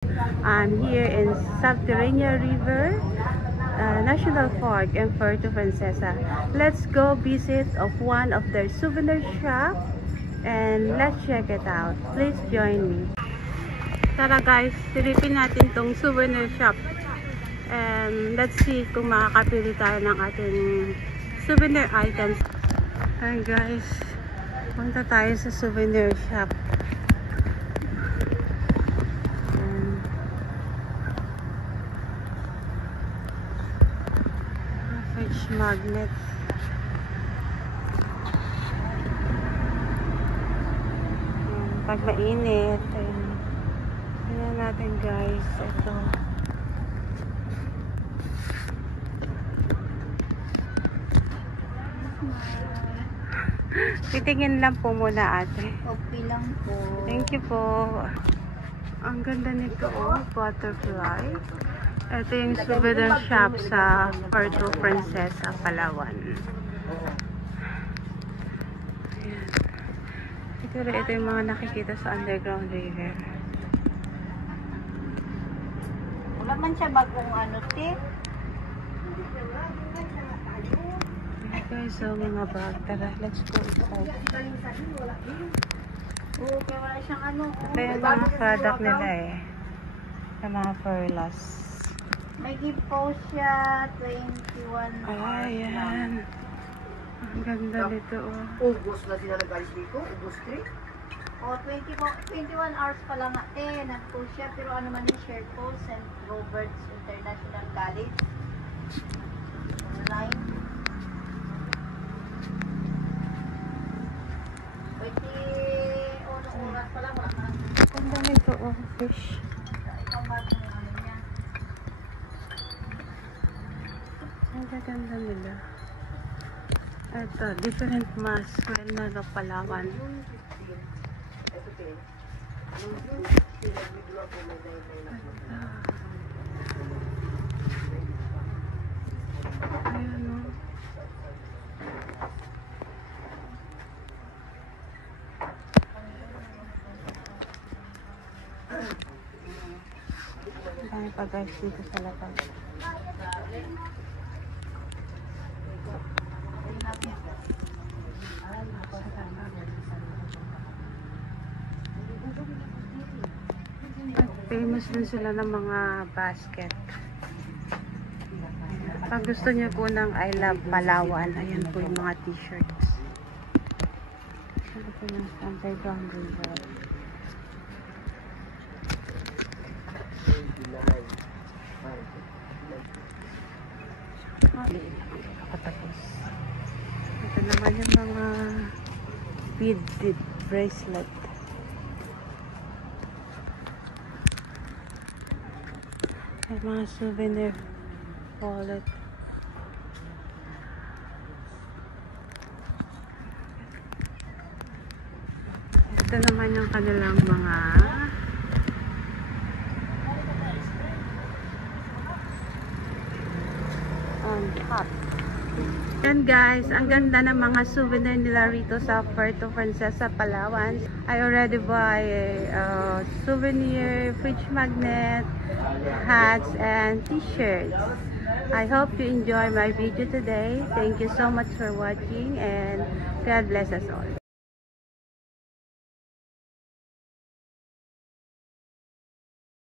I'm here in Subterranean River National Park in Puerto Princesa. Let's go visit of one of their souvenir shop and let's check it out. Please join me. Tara guys, silipin natin tong souvenir shop and let's see kung makakapili tayo ng ating souvenir items. Hi guys, punta tayo sa souvenir shop. Magnet. Pag mainit, tingnan natin guys, ito. Titingin lang po muna ate. Okay lang po. Thank you po. Ang ganda nito butterfly. Ito yung souvenir shop sa Puerto Princesa, Palawan. Ayan. Ito yung mga nakikita sa underground river. Wala man siya bagong te. Okay guys, so mga bag. Tara, let's go inside. Okay, wala siyang Ito yung mga product nila sa mga furlas. May gift po siya, 21 Ayan. Ang ganda nito Ubus na sila nag-alis dito? Ubus 3? O, 21 hours pa lang nagpo siya. Pero ano man yung share po, St. Robert's International College. Online. 21 oras pa lang, wala ka. Ang ganda nito fish. Ikaw ba ito yung ano niya? Ang ganda nila. Ito, different mask. Well na ng Palawan. Ayan o. Ang dami pa guys dito sa labas. Famous din sila ng mga basket. Pag gusto niyo po ng I Love Palawan, ayan po yung mga t-shirts. Ito po yung underground river. Katapos. Ito naman yung mga beaded bracelet. May mga souvenir wallet. Ito naman yung kanilang mga top. Yan guys, ang ganda ng mga souvenir nila rito sa Puerto Princesa, Palawan. I already buy a souvenir, fridge magnet, hats, and t-shirts. I hope you enjoy my video today. Thank you so much for watching and God bless us all.